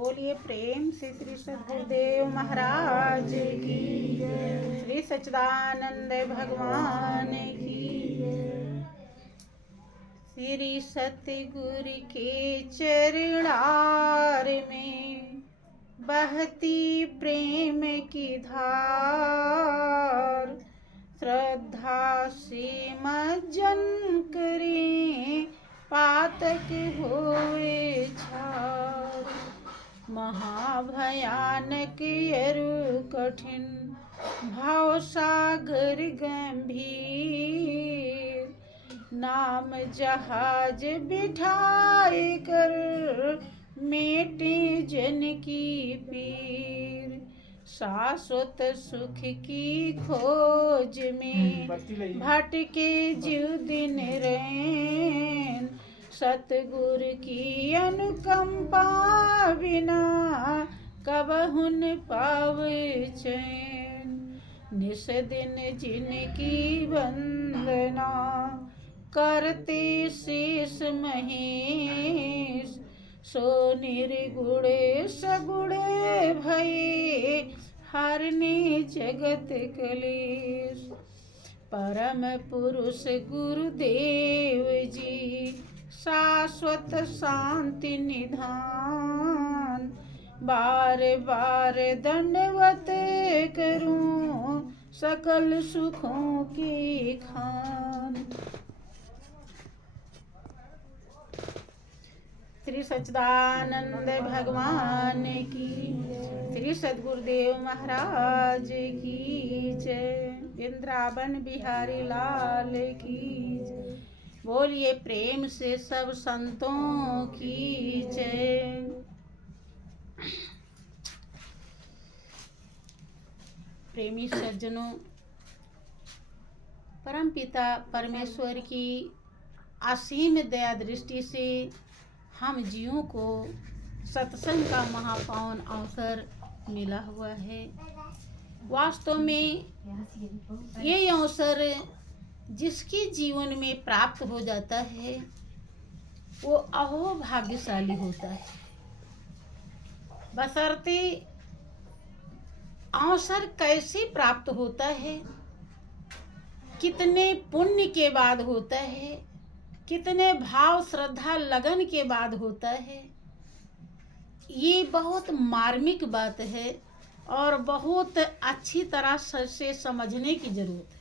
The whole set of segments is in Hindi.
बोलिए प्रेम से श्री सद्गुरुदेव महाराज की जय, श्री सच्चिदानंद भगवान की जय। श्री सतगुरु के चरणार में बहती प्रेम की धार, श्रद्धा से मज्जन करें पातक होए छार। महाभयानक यरु कठिन भाव सागर गंभीर, नाम जहाज बिठाए कर मेटे जन की पीर। शाश्वत सुख की खोज में भटके जीव दिन रैन, सतगुरु की अनुकंपा बिना कबहु न पावे चैन। निस दिन जिनकी वंदना करते शेष महेश, सो निर्गुण सगुण भये हरने जगत कलेश। परम पुरुष गुरुदेव जी शाश्वत शांति निधान, बार बार दंडवत करूं सकल सुखों के खान। श्री सच्चिदानंद भगवान की, श्री सद्गुरुदेव महाराज की जय, वृंदावन बिहारी लाल की जय। बोलिए प्रेम से सब संतों की जय। प्रेमी सज्जनों, परमपिता परमेश्वर की असीम दया दृष्टि से हम जीवों को सत्संग का महापावन अवसर मिला हुआ है। वास्तव में ये अवसर जिसके जीवन में प्राप्त हो जाता है वो अहो भाग्यशाली होता है। बशर्ते अवसर कैसे प्राप्त होता है, कितने पुण्य के बाद होता है, कितने भाव श्रद्धा लगन के बाद होता है, ये बहुत मार्मिक बात है और बहुत अच्छी तरह से समझने की जरूरत है।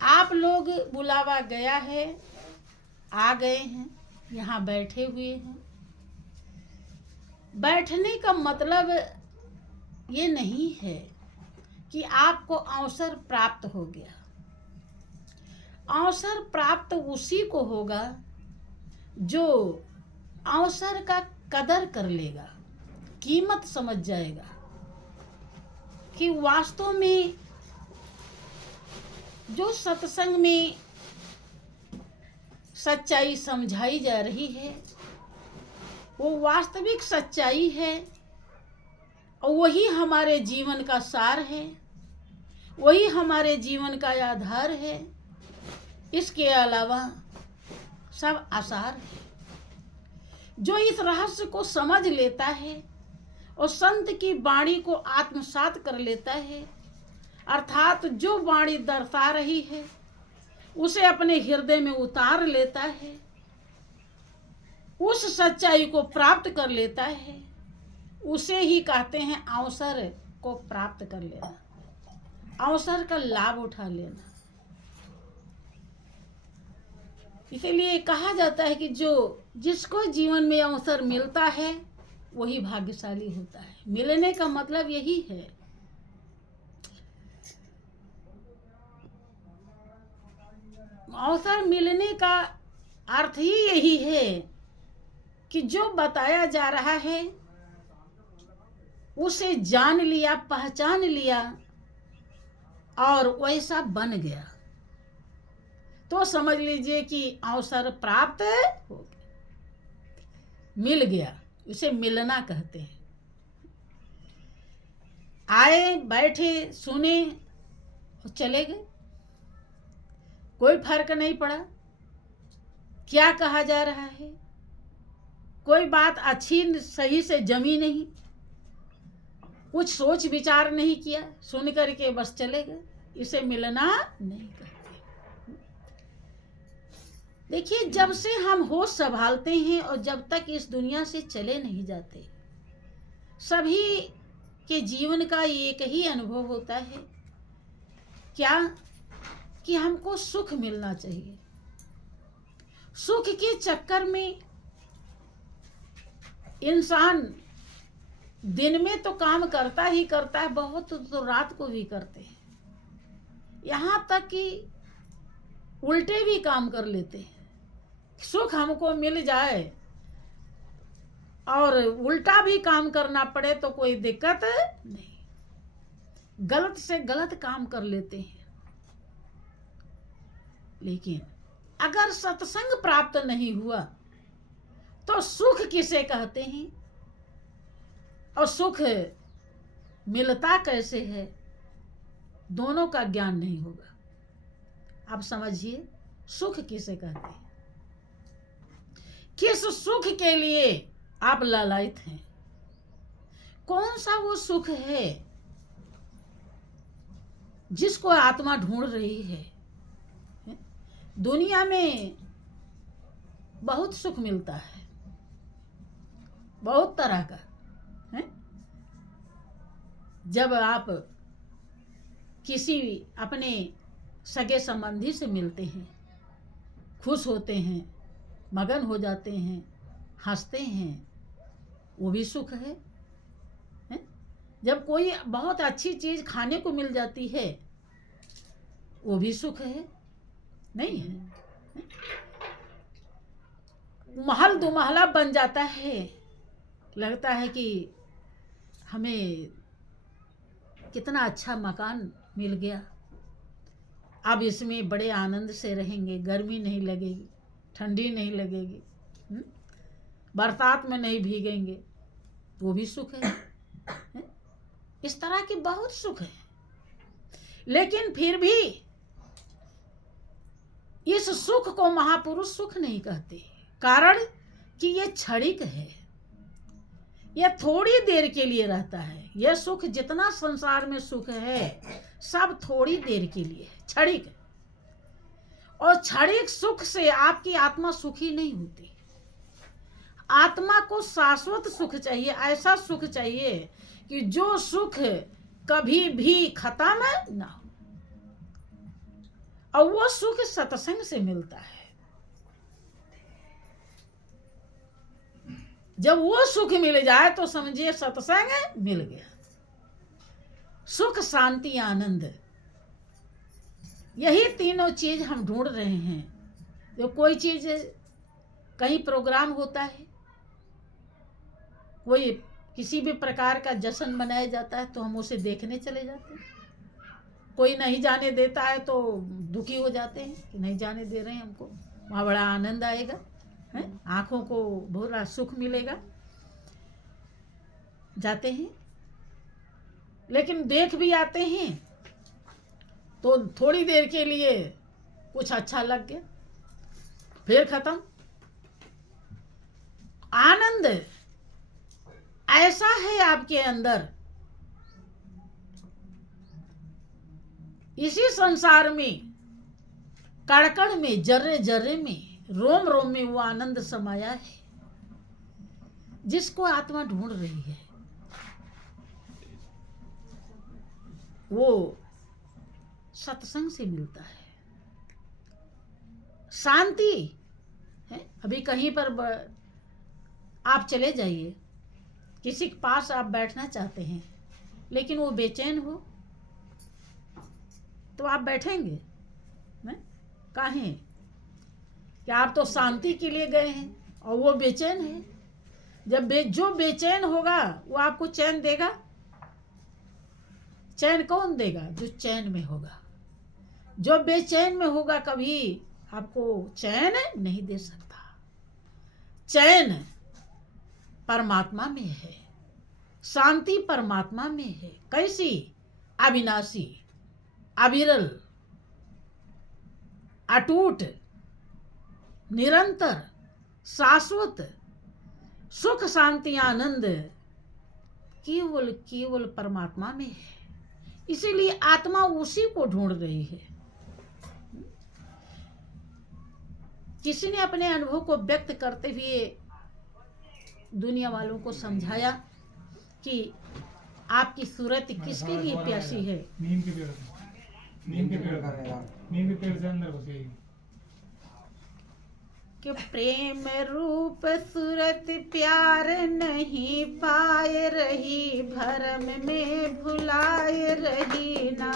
आप लोग बुलावा गया है, आ गए हैं, यहाँ बैठे हुए हैं। बैठने का मतलब ये नहीं है कि आपको अवसर प्राप्त हो गया। अवसर प्राप्त उसी को होगा जो अवसर का कदर कर लेगा, कीमत समझ जाएगा कि वास्तव में जो सत्संग में सच्चाई समझाई जा रही है वो वास्तविक सच्चाई है और वही हमारे जीवन का सार है, वही हमारे जीवन का आधार है। इसके अलावा सब आसार है। जो इस रहस्य को समझ लेता है और संत की वाणी को आत्मसात कर लेता है, अर्थात जो वाणी दर्शा रही है उसे अपने हृदय में उतार लेता है, उस सच्चाई को प्राप्त कर लेता है, उसे ही कहते हैं अवसर को प्राप्त कर लेना, अवसर का लाभ उठा लेना। इसीलिए कहा जाता है कि जो जिसको जीवन में अवसर मिलता है वही भाग्यशाली होता है। मिलने का मतलब यही है। अवसर मिलने का अर्थ ही यही है कि जो बताया जा रहा है उसे जान लिया, पहचान लिया और वैसा बन गया तो समझ लीजिए कि अवसर प्राप्त हो गया, मिल गया। उसे मिलना कहते हैं। आए, बैठे, सुने और चले गए, कोई फर्क नहीं पड़ा क्या कहा जा रहा है, कोई बात अच्छी सही से जमी नहीं, कुछ सोच विचार नहीं किया, सुन करके बस चले गए, इसे मिलना नहीं कहते। देखिए, जब से हम होश संभालते हैं और जब तक इस दुनिया से चले नहीं जाते, सभी के जीवन का एक ही अनुभव होता है, क्या कि हमको सुख मिलना चाहिए। सुख के चक्कर में इंसान दिन में तो काम करता ही करता है, बहुत तो रात को भी करते हैं, यहाँ तक कि उल्टे भी काम कर लेते हैं। सुख हमको मिल जाए और उल्टा भी काम करना पड़े तो कोई दिक्कत नहीं, गलत से गलत काम कर लेते हैं। लेकिन अगर सत्संग प्राप्त नहीं हुआ तो सुख किसे कहते हैं और सुख मिलता कैसे है, दोनों का ज्ञान नहीं होगा। आप समझिए, सुख किसे कहते हैं, किस सुख के लिए आप लालायित हैं, कौन सा वो सुख है जिसको आत्मा ढूंढ रही है। दुनिया में बहुत सुख मिलता है, बहुत तरह का है। जब आप किसी अपने सगे संबंधी से मिलते हैं, खुश होते हैं, मगन हो जाते हैं, हंसते हैं, वो भी सुख है। जब कोई बहुत अच्छी चीज खाने को मिल जाती है, वो भी सुख है, नहीं है। महल दुमहला बन जाता है, लगता है कि हमें कितना अच्छा मकान मिल गया, अब इसमें बड़े आनंद से रहेंगे, गर्मी नहीं लगेगी, ठंडी नहीं लगेगी, बरसात में नहीं भीगेंगे, वो भी सुख है। इस तरह के बहुत सुख है। लेकिन फिर भी इस सुख को महापुरुष सुख नहीं कहते, कारण कि ये क्षणिक है, यह थोड़ी देर के लिए रहता है। यह सुख जितना संसार में सुख है, सब थोड़ी देर के लिए है, क्षणिक। और क्षणिक सुख से आपकी आत्मा सुखी नहीं होती। आत्मा को शाश्वत सुख चाहिए, ऐसा सुख चाहिए कि जो सुख कभी भी खत्म ना हो, और वो सुख सत्संग से मिलता है। जब वो सुख मिल जाए तो समझिए सत्संग मिल गया। सुख, शांति, आनंद, यही तीनों चीज हम ढूंढ रहे हैं। जो कोई चीज, कहीं प्रोग्राम होता है, कोई किसी भी प्रकार का जश्न मनाया जाता है तो हम उसे देखने चले जाते हैं। कोई नहीं जाने देता है तो दुखी हो जाते हैं कि नहीं जाने दे रहे हैं हमको, वहाँ बड़ा आनंद आएगा, है, आँखों को बड़ा सुख मिलेगा, जाते हैं। लेकिन देख भी आते हैं तो थोड़ी देर के लिए कुछ अच्छा लग गया, फिर खत्म। आनंद ऐसा है आपके अंदर, इसी संसार में, कण कण में, जर्रे जर्रे में, रोम रोम में वो आनंद समाया है, जिसको आत्मा ढूंढ रही है। वो सत्संग से मिलता है। शांति है। अभी कहीं पर आप चले जाइए, किसी के पास आप बैठना चाहते हैं, लेकिन वो बेचैन हो तो आप बैठेंगे? काहे? कि आप तो शांति के लिए गए हैं और वो बेचैन है। जब जो बेचैन होगा वो आपको चैन देगा? चैन कौन देगा? जो चैन में होगा। जो बेचैन में होगा कभी आपको चैन नहीं दे सकता। चैन परमात्मा में है, शांति परमात्मा में है। कैसी? अविनाशी, अविरल, अटूट, निरंतर, शाश्वत। सुख शांति आनंद केवल केवल परमात्मा में है। इसीलिए आत्मा उसी को ढूंढ रही है। किसी ने अपने अनुभव को व्यक्त करते हुए दुनिया वालों को समझाया कि आपकी सूरत किसके लिए प्यासी है। नीम के पेड़ से अंदर घुसेगी कि प्रेम रूप सूरत प्यार नहीं पाए रही, भरम में भुलाए रही ना।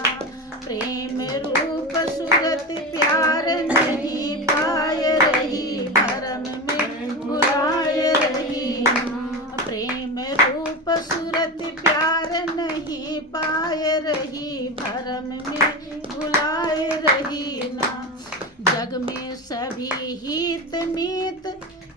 प्रेम रूप सूरत प्यार नहीं पाए रही, भरम में भुलाए रही ना। प्रेम रूप सूरत प्यार नहीं पाए रही, भरम में भुलाए रही ना। जग में सभी हित मीत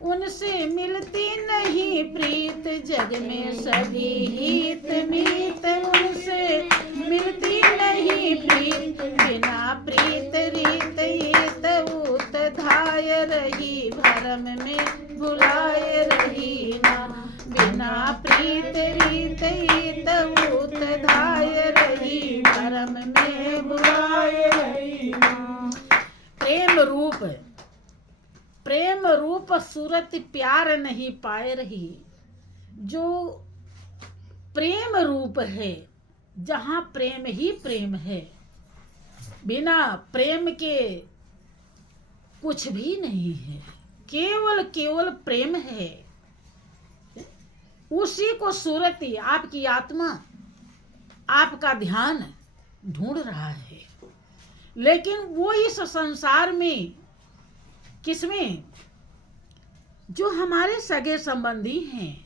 उनसे मिलती नहीं प्रीत, जग में सभी हित मीत उनसे मिलती नहीं प्रीत। बिना प्रीत रीत ईत ऊत धाय रही, भरम में भुलाए रही ना। बिना प्रीत रीत ईत ऊत धाय रही, भरम में भुलाए रही ना। प्रेम रूप सूरत प्यार नहीं पाए रही। जो प्रेम रूप है, जहाँ प्रेम ही प्रेम है, बिना प्रेम के कुछ भी नहीं है, केवल केवल प्रेम है। उसी को सूरती आपकी आत्मा, आपका ध्यान ढूंढ रहा है। लेकिन वो इस संसार में किसमें, जो हमारे सगे संबंधी हैं,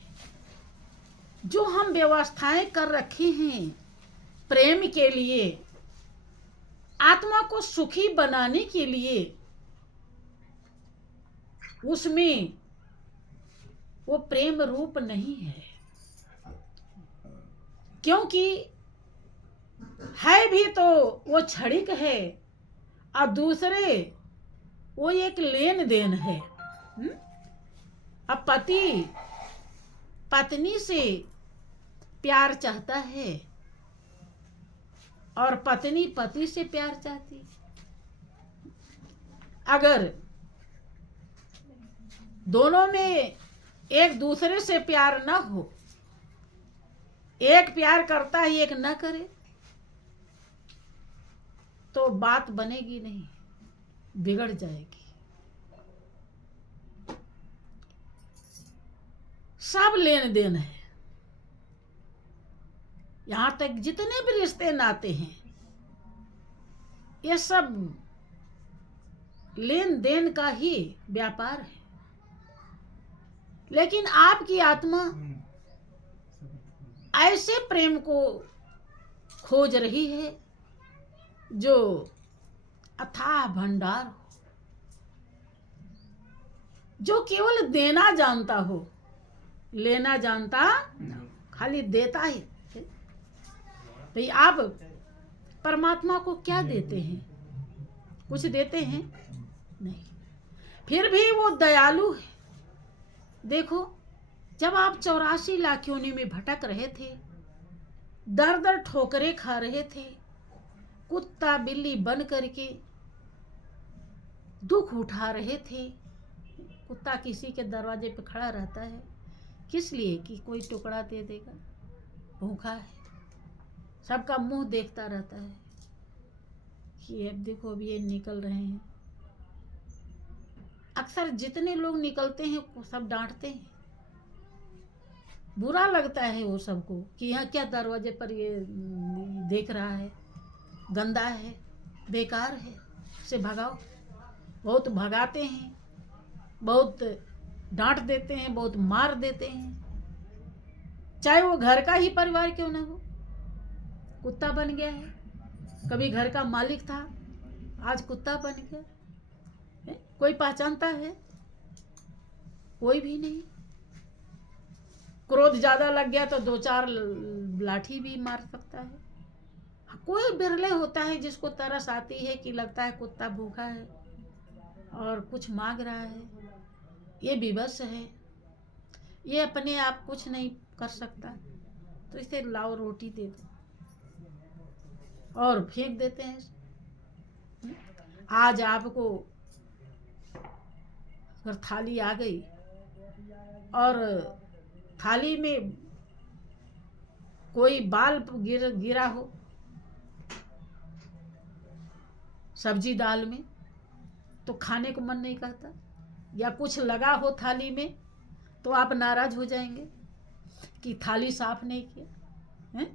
जो हम व्यवस्थाएं कर रखे हैं प्रेम के लिए, आत्मा को सुखी बनाने के लिए, उसमें वो प्रेम रूप नहीं है। क्योंकि है भी तो वो क्षणिक है, और दूसरे वो एक लेन देन है। अब पति पत्नी से प्यार चाहता है और पत्नी पति से प्यार चाहती है। अगर दोनों में एक दूसरे से प्यार न हो, एक प्यार करता है एक न करे, तो बात बनेगी नहीं, बिगड़ जाएगी। सब लेन देन है। यहां तक जितने भी रिश्ते नाते हैं, ये सब लेन देन का ही व्यापार है। लेकिन आपकी आत्मा ऐसे प्रेम को खोज रही है जो अथाह भंडार हो, जो केवल देना जानता हो, लेना जानता खाली देता है। भाई आप परमात्मा को क्या देते हैं? कुछ देते हैं नहीं, फिर भी वो दयालु है। देखो, जब आप 84 लाख योनि में भटक रहे थे, दर दर ठोकरें खा रहे थे, कुत्ता बिल्ली बन करके दुख उठा रहे थे। कुत्ता किसी के दरवाजे पे खड़ा रहता है किस लिए? कि कोई टुकड़ा दे देगा, भूखा है। सबका मुंह देखता रहता है कि अब देखो अब ये निकल रहे हैं। अक्सर जितने लोग निकलते हैं वो सब डांटते हैं, बुरा लगता है वो सबको कि यहाँ क्या दरवाजे पर ये देख रहा है, गंदा है, बेकार है, से भगाओ। बहुत भगाते हैं, बहुत डांट देते हैं, बहुत मार देते हैं, चाहे वो घर का ही परिवार क्यों ना हो। कुत्ता बन गया है, कभी घर का मालिक था, आज कुत्ता बन गया। कोई पहचानता है? कोई भी नहीं। क्रोध ज्यादा लग गया तो 2-4 लाठी भी मार सकता है। कोई बिरले होता है जिसको तरस आती है कि लगता है कुत्ता भूखा है और कुछ मांग रहा है, ये विवश है। ये अपने आप कुछ नहीं कर सकता, तो इसे लाओ रोटी दे दो, और फेंक देते हैं। आज आपको अगर थाली आ गई और थाली में कोई बाल गिरा हो सब्जी दाल में, तो खाने को मन नहीं करता, या कुछ लगा हो थाली में तो आप नाराज हो जाएंगे कि थाली साफ नहीं किया है।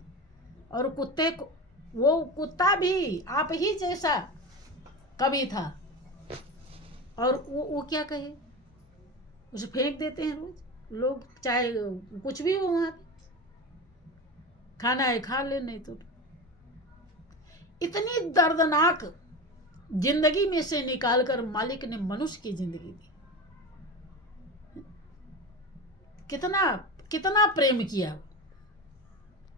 और कुत्ते को, वो कुत्ता भी आप ही जैसा कभी था, और वो क्या कहे, उसे फेंक देते हैं रोज लोग, चाहे कुछ भी हो, वहां खाना है खा ले, नहीं तो। इतनी दर्दनाक जिंदगी में से निकालकर मालिक ने मनुष्य की जिंदगी दी। कितना कितना प्रेम किया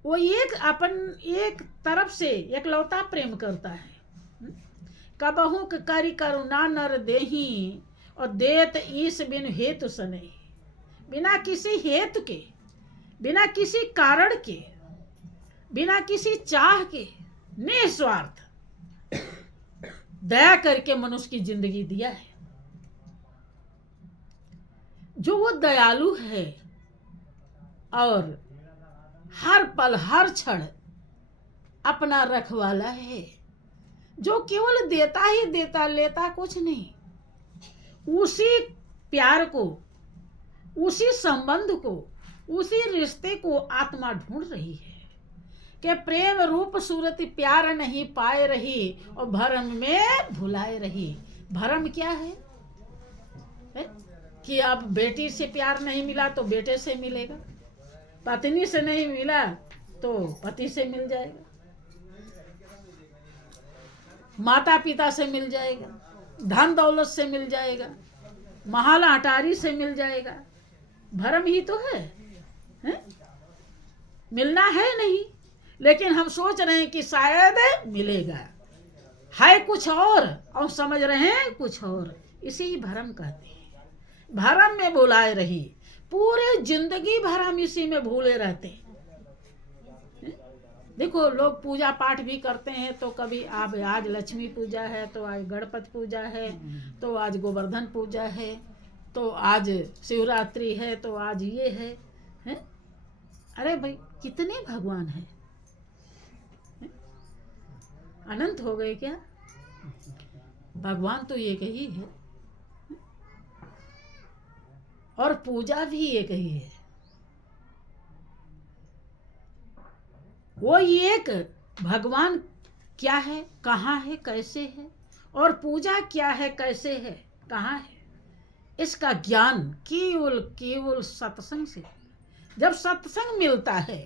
वो, एक तरफ से एकलौता प्रेम करता है। कबहू करी करुणा नर देही, और देत ईस बिन हेतु सनहि। बिना किसी हेतु के, बिना किसी कारण के, बिना किसी चाह के, निस्वार्थ दया करके मनुष्य की जिंदगी दिया है। जो वो दयालु है और हर पल हर क्षण अपना रखवाला है, जो केवल देता ही देता, लेता कुछ नहीं। उसी प्यार को, उसी संबंध को, उसी रिश्ते को आत्मा ढूंढ रही है कि प्रेम रूप सूरत प्यार नहीं पाए रही, और भरम में भुलाए रही। भरम क्या है? कि अब बेटी से प्यार नहीं मिला तो बेटे से मिलेगा, पत्नी से नहीं मिला तो पति से मिल जाएगा, माता पिता से मिल जाएगा, धन दौलत से मिल जाएगा, महल अटारी से मिल जाएगा। भरम ही तो है? मिलना है नहीं, लेकिन हम सोच रहे हैं कि शायद मिलेगा, है कुछ और समझ रहे हैं कुछ और। इसे ही भरम कहते हैं। भरम में भुलाए रही, पूरे जिंदगी भर हम इसी में भूले रहते हैं। देखो, लोग पूजा पाठ भी करते हैं, तो कभी आज लक्ष्मी पूजा है, तो आज गणपति पूजा है, तो आज गोवर्धन पूजा है, तो आज शिवरात्रि है, तो आज ये है? अरे भाई, कितने भगवान हैं? अनंत हो गए क्या? भगवान तो एक ही है, और पूजा भी एक ही है। वो एक भगवान क्या है, कहाँ है, कैसे है, और पूजा क्या है, कैसे है, कहाँ है, इसका ज्ञान केवल सत्संग से। जब सत्संग मिलता है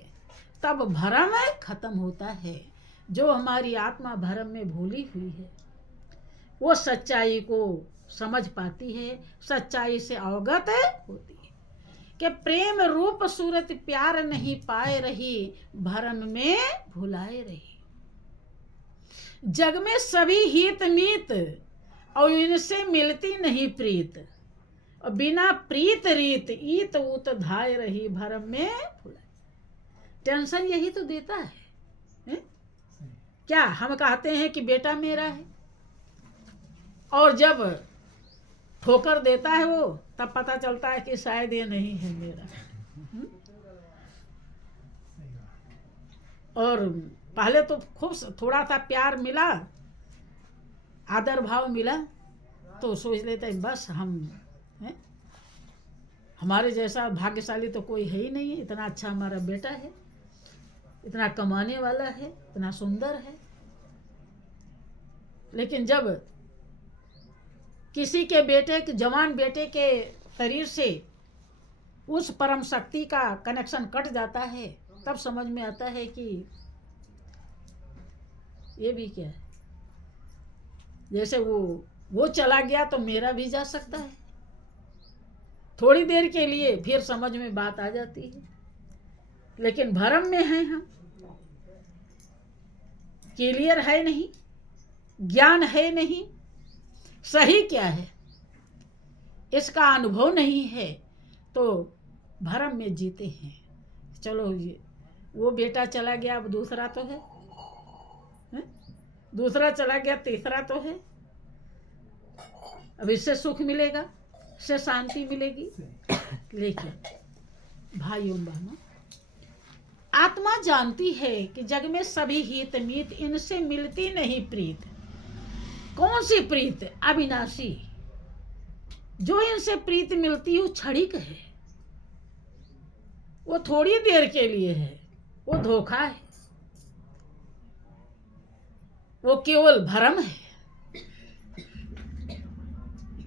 तब भरम खत्म होता है। जो हमारी आत्मा भरम में भूली हुई है, वो सच्चाई को समझ पाती है, सच्चाई से अवगत होती है कि प्रेम रूप सूरत प्यार नहीं पाए रही, भरम में भुलाए रही। जग में सभी हित मीत, और इनसे मिलती नहीं प्रीत, और बिना प्रीत रीत ईत उत धाय रही, भरम में भुलाए। टेंशन यही तो देता है? क्या हम कहते हैं कि बेटा मेरा है, और जब ठोकर देता है वो, तब पता चलता है कि शायद ये नहीं है मेरा। और पहले तो खूब थोड़ा सा प्यार मिला, आदर भाव मिला, तो सोच लेते हैं बस हम हैं, हमारे जैसा भाग्यशाली तो कोई है ही नहीं है, इतना अच्छा हमारा बेटा है, इतना कमाने वाला है, इतना सुंदर है। लेकिन जब किसी के बेटे, जवान बेटे के शरीर से उस परम शक्ति का कनेक्शन कट जाता है, तब समझ में आता है कि ये भी क्या है। जैसे वो चला गया तो मेरा भी जा सकता है। थोड़ी देर के लिए फिर समझ में बात आ जाती है, लेकिन भरम में हैं हम, क्लियर है नहीं, ज्ञान है नहीं, सही क्या है इसका अनुभव नहीं है, तो भरम में जीते हैं। चलो ये वो बेटा चला गया, अब दूसरा तो है, हैं? दूसरा चला गया, तीसरा तो है। अब इससे सुख मिलेगा, इससे शांति मिलेगी। लेकिन भाइयों बहनों, आत्मा जानती है कि जग में सभी हित मीत, इनसे मिलती नहीं प्रीत। कौन सी प्रीत? अविनाशी। जो इनसे प्रीत मिलती है वो क्षणिक है, वो थोड़ी देर के लिए है, वो धोखा है, वो केवल भ्रम है।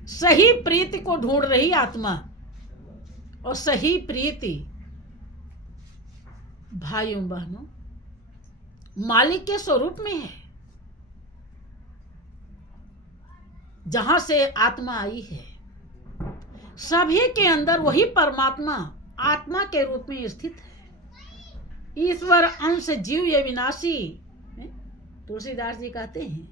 सही प्रीति को ढूंढ रही आत्मा, और सही प्रीति भाइयों बहनों मालिक के स्वरूप में है। जहां से आत्मा आई है, सभी के अंदर वही परमात्मा आत्मा के रूप में स्थित है। ईश्वर अंश जीव ये विनाशी। तुलसीदास जी कहते हैं,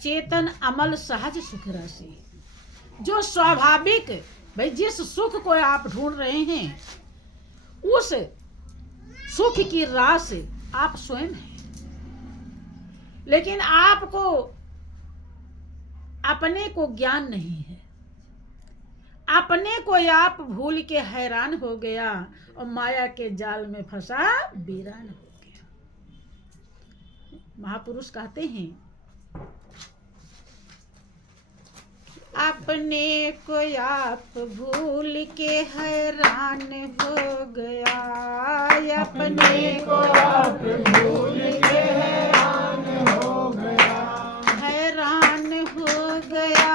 चेतन अमल सहज सुख राशि। जो स्वाभाविक, भाई जिस सुख को आप ढूंढ रहे हैं, उस सुख की रास आप स्वयं हैं। लेकिन आपको अपने को ज्ञान नहीं है। अपने को आप भूल के हैरान हो गया और माया के जाल में फंसा वीरान हो गया। महापुरुष कहते हैं, अपने को आप भूल के हैरान हो गया। अपने को आप भूल के हैरान हो गया। हैरान हो गया,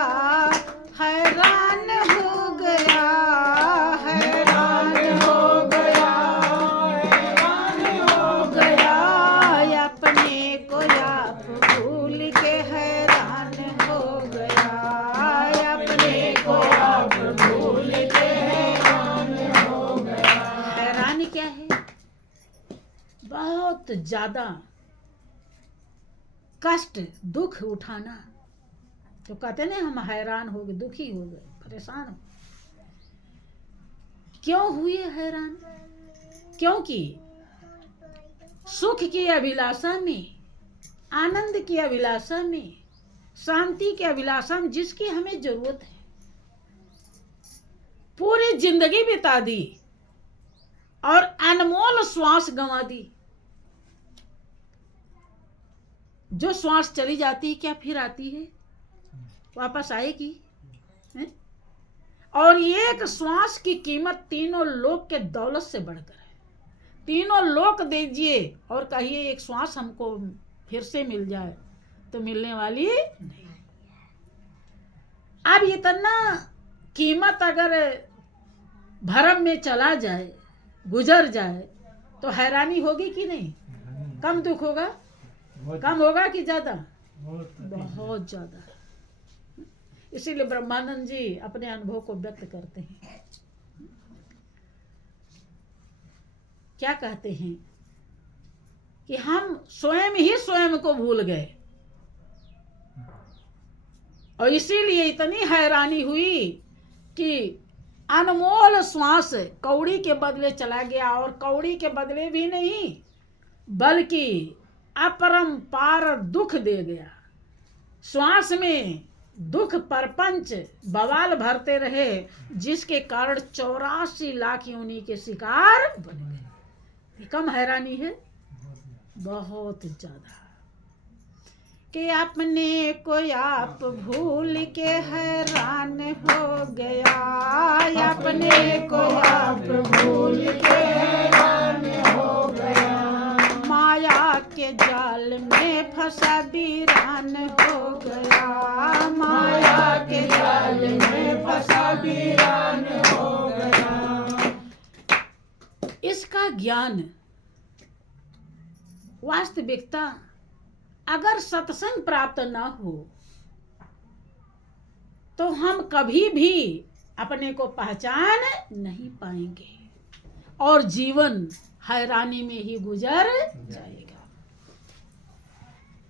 हैरान हो गया, हैरान हो गया, हैरान हो गया। अपने को आप भूल के हैरान हो गया। अपने को आप भूल के हैरान हो गया। हैरान क्या है? बहुत ज्यादा कष्ट, दुख उठाना। तो कहते ना, हम हैरान हो गए, दुखी हो गए, परेशान हो। क्यों हुए हैरान? क्योंकि सुख की अभिलाषा में, आनंद की अभिलाषा में, शांति की अभिलाषा में जिसकी हमें जरूरत है, पूरी जिंदगी बिता दी और अनमोल श्वास गंवा दी। जो श्वास चली जाती है, क्या फिर आती है? वापस आएगी? है? और एक श्वास की कीमत तीनों लोक के दौलत से बढ़कर है। तीनों लोक दीजिए और कहिए एक श्वास हमको फिर से मिल जाए, तो मिलने वाली नहीं। अब इतना कीमत अगर भरम में चला जाए, गुजर जाए, तो हैरानी होगी कि नहीं? कम दुख होगा? कम होगा कि ज्यादा? बहुत ज्यादा। इसीलिए ब्रह्मानंद जी अपने अनुभव को व्यक्त करते हैं। क्या कहते हैं कि हम स्वयं ही स्वयं को भूल गए, और इसीलिए इतनी हैरानी हुई कि अनमोल श्वास कौड़ी के बदले चला गया। और कौड़ी के बदले भी नहीं, बल्कि अपरंपार दुख दे गया। श्वास में दुख परपंच बवाल भरते रहे, जिसके कारण 84 लाख योनि के शिकार बन गए। कम हैरानी है? बहुत ज्यादा। कि अपने को आप भूल के हैरान हो गया। अपने को आप भूल के हैरान हो गया। माया के जाल में फंसा वीरान हो गया। माया के जाल में फंसा वीरान हो गया। इसका ज्ञान, वास्तविकता, अगर सत्संग प्राप्त ना हो तो हम कभी भी अपने को पहचान नहीं पाएंगे और जीवन हैरानी में ही गुजर जाएगा।